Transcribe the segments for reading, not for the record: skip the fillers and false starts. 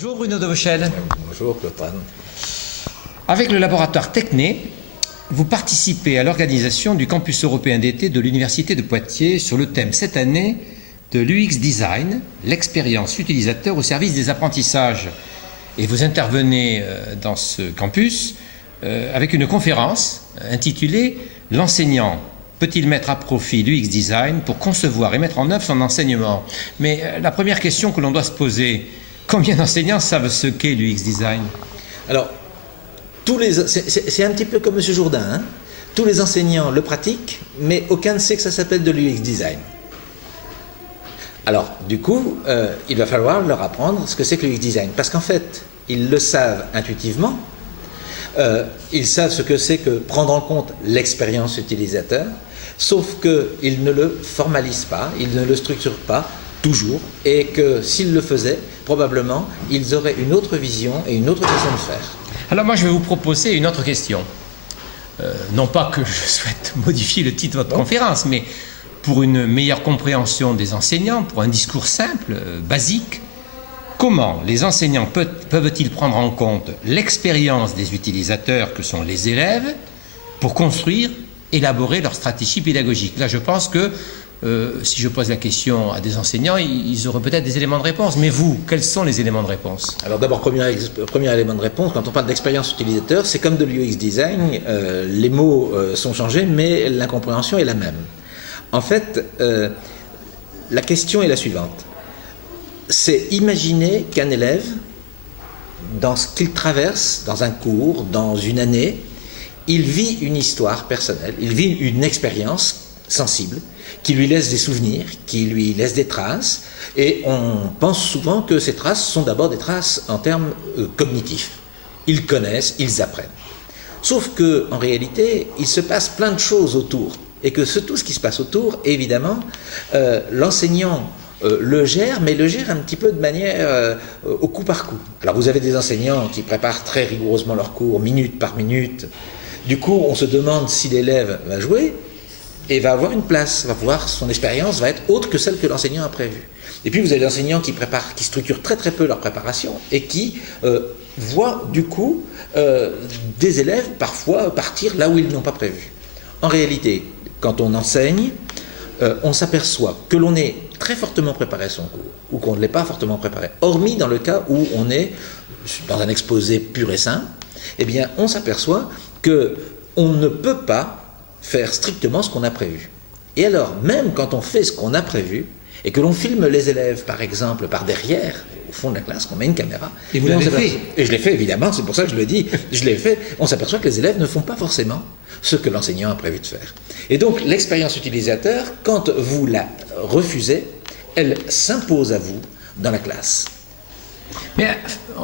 Bonjour Bruno Devauchel. Bonjour Clotan. Avec le laboratoire Techné, vous participez à l'organisation du campus européen d'été de l'Université de Poitiers sur le thème cette année de l'UX Design, l'expérience utilisateur au service des apprentissages. Et vous intervenez dans ce campus avec une conférence intitulée « L'enseignant peut-il mettre à profit l'UX Design pour concevoir et mettre en œuvre son enseignement ?» Mais la première question que l'on doit se poser, combien d'enseignants savent ce qu'est l'UX Design? Alors, c'est un petit peu comme M. Jourdain, hein. Tous les enseignants le pratiquent, mais aucun ne sait que ça s'appelle de l'UX Design. Alors, du coup, il va falloir leur apprendre ce que c'est que l'UX Design, parce qu'en fait, ils le savent intuitivement, ils savent ce que c'est que prendre en compte l'expérience utilisateur, sauf qu'ils ne le formalisent pas, ils ne le structurent pas, toujours, et que s'ils le faisaient, probablement, ils auraient une autre vision et une autre façon de faire. Alors moi, je vais vous proposer une autre question. Non pas que je souhaite modifier le titre de votre conférence, mais pour une meilleure compréhension des enseignants, pour un discours simple, basique, comment les enseignants peuvent-ils prendre en compte l'expérience des utilisateurs que sont les élèves pour construire, élaborer leur stratégie pédagogique? Là, je pense que si je pose la question à des enseignants, ils auraient peut-être des éléments de réponse. Mais vous, quels sont les éléments de réponse? Alors d'abord, premier élément de réponse, quand on parle d'expérience utilisateur, c'est comme de l'UX Design, les mots sont changés, mais l'incompréhension est la même. En fait, la question est la suivante. C'est imaginer qu'un élève, dans ce qu'il traverse, dans un cours, dans une année, il vit une histoire personnelle, il vit une expérience sensible, qui lui laisse des souvenirs, qui lui laisse des traces, et on pense souvent que ces traces sont d'abord des traces en termes cognitifs. Ils connaissent, ils apprennent. Sauf qu'en réalité, il se passe plein de choses autour, et que tout ce qui se passe autour, évidemment, l'enseignant le gère, mais le gère un petit peu de manière au coup par coup. Alors vous avez des enseignants qui préparent très rigoureusement leurs cours, minute par minute. Du coup, on se demande si l'élève va jouer, et va avoir une place, va pouvoir, son expérience va être autre que celle que l'enseignant a prévue. Et puis vous avez des enseignants qui structurent très très peu leur préparation et qui voient du coup des élèves parfois partir là où ils n'ont pas prévu. En réalité, quand on enseigne, on s'aperçoit que l'on est très fortement préparé à son cours ou qu'on ne l'est pas fortement préparé. Hormis dans le cas où on est dans un exposé pur et simple, eh bien on s'aperçoit qu'on ne peut pas faire strictement ce qu'on a prévu. Et alors, même quand on fait ce qu'on a prévu, et que l'on filme les élèves, par exemple, par derrière, au fond de la classe, qu'on met une caméra... Et vous l'avez fait? Et je l'ai fait, évidemment, c'est pour ça que je le dis, je l'ai fait, on s'aperçoit que les élèves ne font pas forcément ce que l'enseignant a prévu de faire. Et donc, l'expérience utilisateur, quand vous la refusez, elle s'impose à vous dans la classe. Mais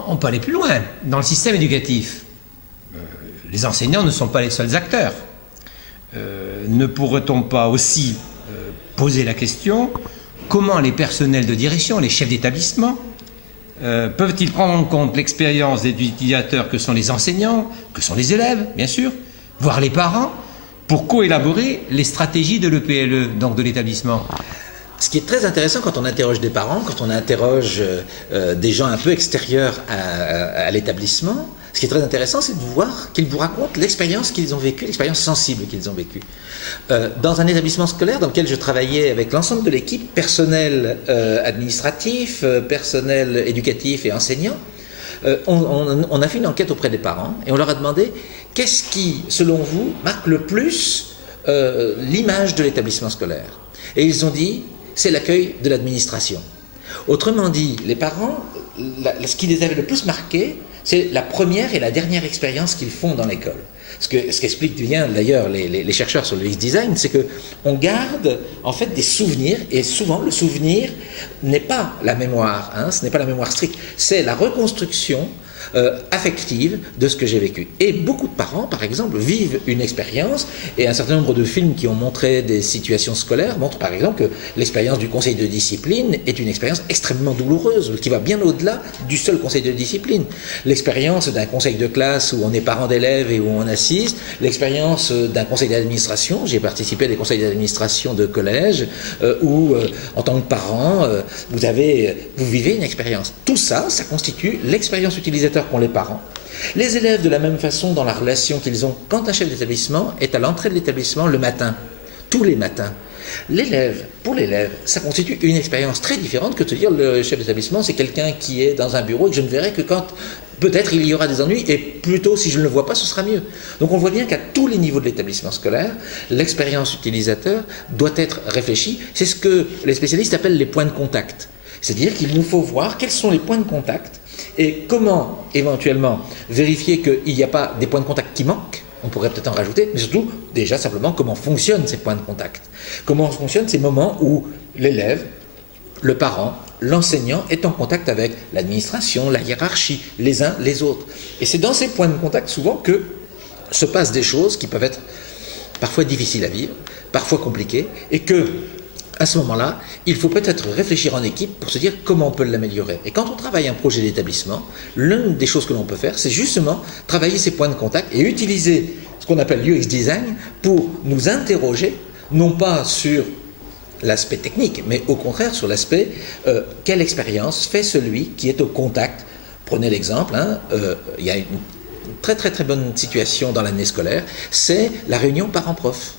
on peut aller plus loin. Dans le système éducatif, les enseignants ne sont pas les seuls acteurs. Ne pourrait-on pas aussi poser la question comment les personnels de direction, les chefs d'établissement, peuvent-ils prendre en compte l'expérience des utilisateurs que sont les enseignants, que sont les élèves, bien sûr, voire les parents, pour co-élaborer les stratégies de l'EPLE, donc de l'établissement? Ce qui est très intéressant quand on interroge des parents, quand on interroge des gens un peu extérieurs à l'établissement, ce qui est très intéressant, c'est de voir qu'ils vous racontent l'expérience qu'ils ont vécue, l'expérience sensible qu'ils ont vécue. Dans un établissement scolaire dans lequel je travaillais avec l'ensemble de l'équipe, personnel administratif, personnel éducatif et enseignant, on a fait une enquête auprès des parents et on leur a demandé qu'est-ce qui, selon vous, marque le plus l'image de l'établissement scolaire. Et ils ont dit, c'est l'accueil de l'administration. Autrement dit, les parents, ce qui les avait le plus marqué, c'est la première et la dernière expérience qu'ils font dans l'école. Ce qu'expliquent bien d'ailleurs les chercheurs sur le UX Design, c'est qu'on garde en fait des souvenirs, et souvent le souvenir n'est pas la mémoire, hein, ce n'est pas la mémoire stricte, c'est la reconstruction affective de ce que j'ai vécu. Et beaucoup de parents, par exemple, vivent une expérience, et un certain nombre de films qui ont montré des situations scolaires montrent par exemple que l'expérience du conseil de discipline est une expérience extrêmement douloureuse, qui va bien au-delà du seul conseil de discipline. L'expérience d'un conseil de classe où on est parent d'élèves et où on assiste, l'expérience d'un conseil d'administration, j'ai participé à des conseils d'administration de collège, où en tant que parent, vous vivez une expérience. Tout ça, ça constitue l'expérience utilisateur qu'ont les parents. Les élèves, de la même façon, dans la relation qu'ils ont quand un chef d'établissement est à l'entrée de l'établissement le matin, tous les matins. Pour l'élève, ça constitue une expérience très différente que de se dire le chef d'établissement, c'est quelqu'un qui est dans un bureau et que je ne verrai que quand peut-être il y aura des ennuis, et plutôt si je ne le vois pas, ce sera mieux. Donc on voit bien qu'à tous les niveaux de l'établissement scolaire, l'expérience utilisateur doit être réfléchie. C'est ce que les spécialistes appellent les points de contact. C'est-à-dire qu'il nous faut voir quels sont les points de contact et comment éventuellement vérifier qu'il n'y a pas des points de contact qui manquent. On pourrait peut-être en rajouter, mais surtout, déjà simplement, comment fonctionnent ces points de contact. Comment fonctionnent ces moments où l'élève, le parent, l'enseignant est en contact avec l'administration, la hiérarchie, les uns, les autres. Et c'est dans ces points de contact souvent que se passent des choses qui peuvent être parfois difficiles à vivre, parfois compliquées, et que, à ce moment-là, il faut peut-être réfléchir en équipe pour se dire comment on peut l'améliorer. Et quand on travaille un projet d'établissement, l'une des choses que l'on peut faire, c'est justement travailler ces points de contact et utiliser ce qu'on appelle l'UX design pour nous interroger, non pas sur l'aspect technique, mais au contraire sur l'aspect quelle expérience fait celui qui est au contact. Prenez l'exemple, il y a une très très très bonne situation dans l'année scolaire, c'est la réunion parents-prof.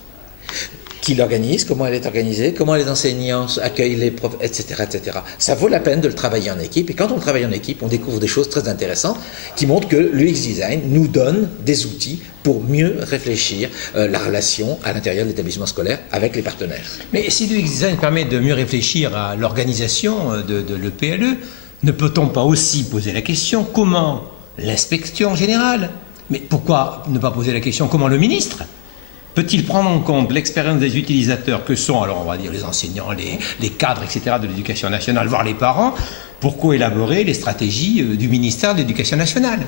Qui l'organise, comment elle est organisée, comment les enseignants accueillent les profs, etc., etc. Ça vaut la peine de le travailler en équipe, et quand on le travaille en équipe, on découvre des choses très intéressantes qui montrent que l'UX Design nous donne des outils pour mieux réfléchir la relation à l'intérieur de l'établissement scolaire avec les partenaires. Mais si l'UX Design permet de mieux réfléchir à l'organisation de l'EPLE, ne peut-on pas aussi poser la question comment l'inspection générale, mais pourquoi ne pas poser la question comment le ministre peut-il prendre en compte l'expérience des utilisateurs que sont, alors on va dire les enseignants, les cadres, etc. de l'éducation nationale, voire les parents, pour co-élaborer les stratégies du ministère de l'Éducation nationale?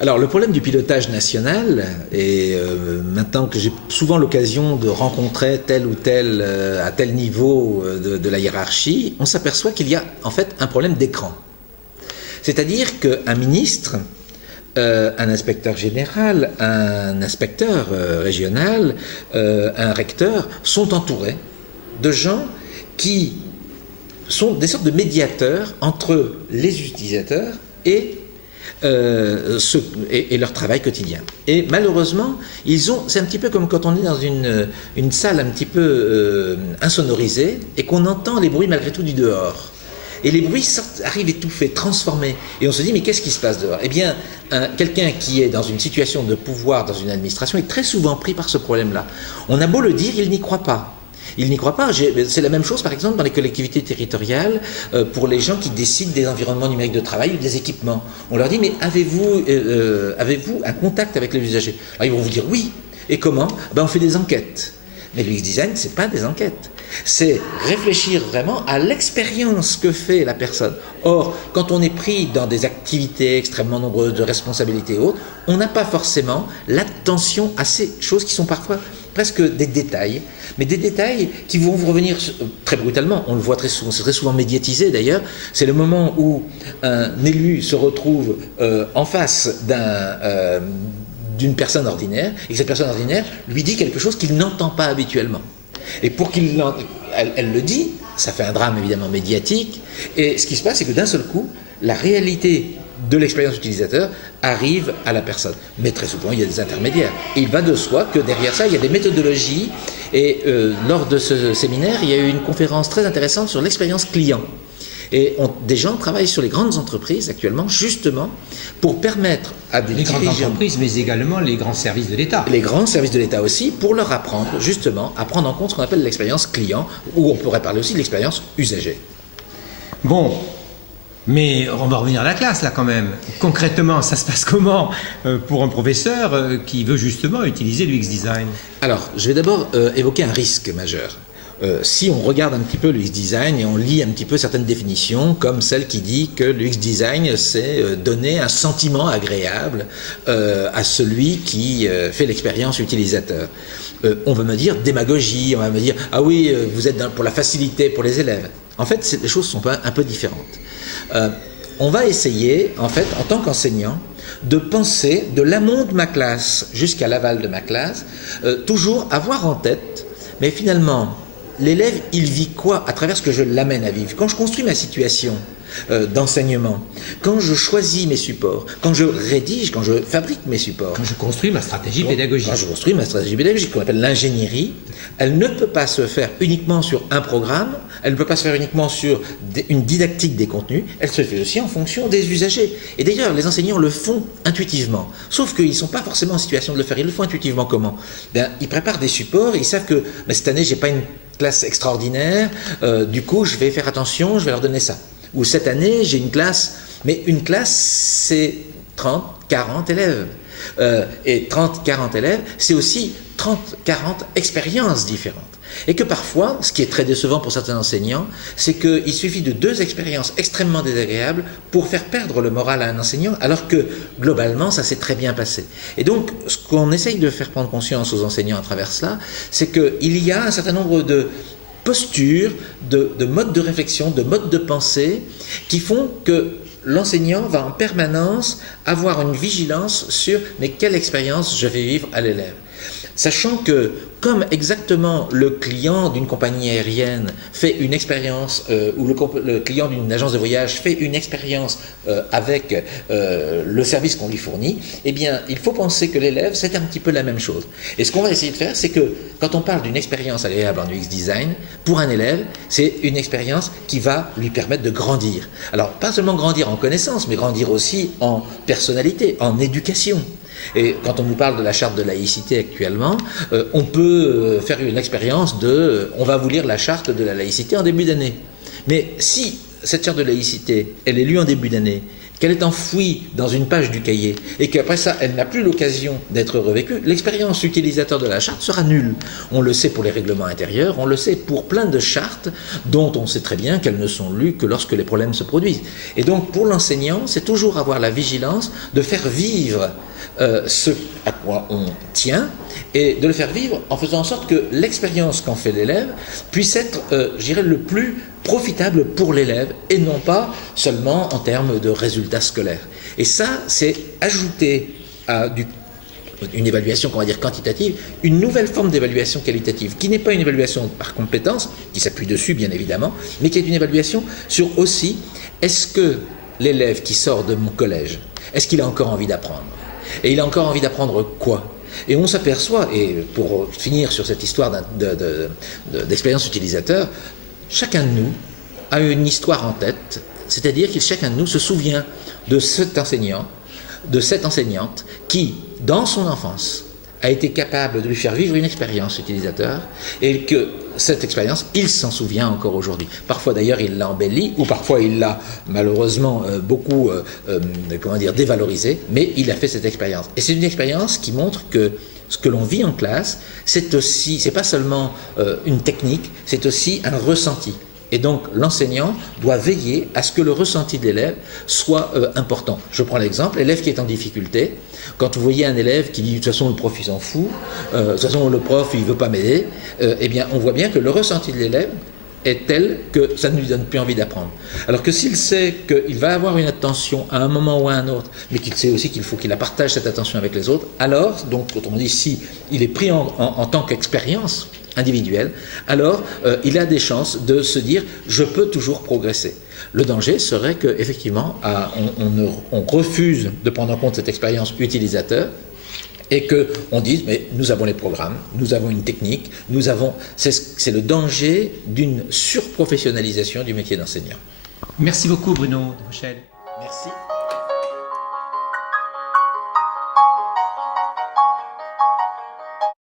Alors le problème du pilotage national, et maintenant que j'ai souvent l'occasion de rencontrer tel ou tel à tel niveau de la hiérarchie, on s'aperçoit qu'il y a en fait un problème d'écran. C'est-à-dire qu'un ministre, un inspecteur général, un inspecteur régional, un recteur sont entourés de gens qui sont des sortes de médiateurs entre les utilisateurs et leur travail quotidien. Et malheureusement, c'est un petit peu comme quand on est dans une salle un petit peu insonorisée et qu'on entend les bruits malgré tout du dehors. Et les bruits arrivent étouffés, transformés. Et on se dit, mais qu'est-ce qui se passe dehors? Eh bien, quelqu'un qui est dans une situation de pouvoir dans une administration est très souvent pris par ce problème-là. On a beau le dire, il n'y croit pas. Il n'y croit pas. C'est la même chose, par exemple, dans les collectivités territoriales, pour les gens qui décident des environnements numériques de travail ou des équipements. On leur dit, mais avez-vous un contact avec les usagers? Alors, ils vont vous dire oui. Et comment? On fait des enquêtes. Mais l'UX Design, ce n'est pas des enquêtes. C'est réfléchir vraiment à l'expérience que fait la personne. Or, quand on est pris dans des activités extrêmement nombreuses de responsabilités et autres, on n'a pas forcément l'attention à ces choses qui sont parfois presque des détails, mais des détails qui vont vous revenir très brutalement. On le voit très souvent, c'est très souvent médiatisé d'ailleurs. C'est le moment où un élu se retrouve en face d'une personne ordinaire, et que cette personne ordinaire lui dit quelque chose qu'il n'entend pas habituellement. Et pour elle le dit, ça fait un drame évidemment médiatique, et ce qui se passe, c'est que d'un seul coup, la réalité de l'expérience utilisateur arrive à la personne. Mais très souvent, il y a des intermédiaires. Et il va de soi que derrière ça, il y a des méthodologies, et lors de ce séminaire, il y a eu une conférence très intéressante sur l'expérience client. Et des gens travaillent sur les grandes entreprises actuellement, justement, pour permettre à des dirigeants... Les grandes entreprises, mais également les grands services de l'État. Les grands services de l'État aussi, pour leur apprendre, justement, à prendre en compte ce qu'on appelle l'expérience client, ou on pourrait parler aussi de l'expérience usager. Bon, mais on va revenir à la classe, là, quand même. Concrètement, ça se passe comment pour un professeur qui veut justement utiliser l'UX Design? Alors, je vais d'abord évoquer un risque majeur. si on regarde un petit peu l'UX design et on lit un petit peu certaines définitions, comme celle qui dit que l'UX design, c'est donner un sentiment agréable à celui qui fait l'expérience utilisateur. On va me dire démagogie, on va me dire ah oui, vous êtes pour la facilité pour les élèves. En fait, les choses sont un peu différentes. On va essayer, en fait, en tant qu'enseignant, de penser de l'amont de ma classe jusqu'à l'aval de ma classe, toujours avoir en tête, mais finalement, l'élève, il vit quoi à travers ce que je l'amène à vivre? Quand je construis ma situation d'enseignement, quand je choisis mes supports, quand je rédige, quand je fabrique mes supports, quand je construis ma stratégie pédagogique. Quand je construis ma stratégie pédagogique, qu'on appelle l'ingénierie, elle ne peut pas se faire uniquement sur un programme, elle ne peut pas se faire uniquement sur une didactique des contenus, elle se fait aussi en fonction des usagers. Et d'ailleurs, les enseignants le font intuitivement, sauf qu'ils ne sont pas forcément en situation de le faire. Ils le font intuitivement comment? Ils préparent des supports, ils savent que cette année, je n'ai pas une classe extraordinaire, du coup, je vais faire attention, je vais leur donner ça. Ou cette année, j'ai une classe, mais une classe, c'est 30, 40 élèves. Et 30, 40 élèves, c'est aussi 30, 40 expériences différentes. Et que parfois, ce qui est très décevant pour certains enseignants, c'est qu'il suffit de 2 expériences extrêmement désagréables pour faire perdre le moral à un enseignant, alors que globalement, ça s'est très bien passé. Et donc, ce qu'on essaye de faire prendre conscience aux enseignants à travers cela, c'est qu'il y a un certain nombre de postures, de modes de réflexion, de modes de pensée qui font que l'enseignant va en permanence avoir une vigilance sur mais quelle expérience je vais vivre à l'élève. Sachant que, comme exactement le client d'une compagnie aérienne fait une expérience, ou le client d'une agence de voyage fait une expérience avec le service qu'on lui fournit, eh bien, il faut penser que l'élève, c'est un petit peu la même chose. Et ce qu'on va essayer de faire, c'est que, quand on parle d'une expérience agréable en UX design, pour un élève, c'est une expérience qui va lui permettre de grandir. Alors, pas seulement grandir en connaissances, mais grandir aussi en personnalité, en éducation. Et quand on nous parle de la charte de laïcité actuellement, on peut faire une expérience on va vous lire la charte de la laïcité en début d'année. Mais si cette charte de laïcité, elle est lue en début d'année, qu'elle est enfouie dans une page du cahier, et qu'après ça, elle n'a plus l'occasion d'être revécue, l'expérience utilisateur de la charte sera nulle. On le sait pour les règlements intérieurs, on le sait pour plein de chartes dont on sait très bien qu'elles ne sont lues que lorsque les problèmes se produisent. Et donc, pour l'enseignant, c'est toujours avoir la vigilance de faire vivre ce à quoi on tient, et de le faire vivre en faisant en sorte que l'expérience qu'en fait l'élève puisse être, je dirais, le plus profitable pour l'élève, et non pas seulement en termes de résultats scolaires. Et ça, c'est ajouter à une évaluation qu'on va dire quantitative, une nouvelle forme d'évaluation qualitative, qui n'est pas une évaluation par compétence, qui s'appuie dessus bien évidemment, mais qui est une évaluation sur aussi, est-ce que l'élève qui sort de mon collège, est-ce qu'il a encore envie d'apprendre? Et il a encore envie d'apprendre quoi? Et on s'aperçoit, et pour finir sur cette histoire d'expérience utilisateur, chacun de nous a une histoire en tête, c'est-à-dire que chacun de nous se souvient de cet enseignant, de cette enseignante qui, dans son enfance, a été capable de lui faire vivre une expérience utilisateur, et que cette expérience, il s'en souvient encore aujourd'hui. Parfois d'ailleurs il l'a embellie, ou parfois il l'a malheureusement beaucoup dévalorisée, mais il a fait cette expérience. Et c'est une expérience qui montre que ce que l'on vit en classe, c'est pas seulement une technique, c'est aussi un ressenti. Et donc l'enseignant doit veiller à ce que le ressenti de l'élève soit important. Je prends l'exemple, l'élève qui est en difficulté, quand vous voyez un élève qui dit de toute façon le prof il s'en fout, de toute façon le prof il veut pas m'aider, eh bien on voit bien que le ressenti de l'élève est tel que ça ne lui donne plus envie d'apprendre. Alors que s'il sait qu'il va avoir une attention à un moment ou à un autre, mais qu'il sait aussi qu'il faut qu'il la partage cette attention avec les autres, alors, donc autrement dit, si il est pris en tant qu'expérience individuelle, alors il a des chances de se dire je peux toujours progresser. Le danger serait qu'effectivement on refuse de prendre en compte cette expérience utilisateur, et qu'on dise mais nous avons les programmes, nous avons une technique, c'est le danger d'une surprofessionnalisation du métier d'enseignant. Merci beaucoup Bruno de Rochelle. Merci.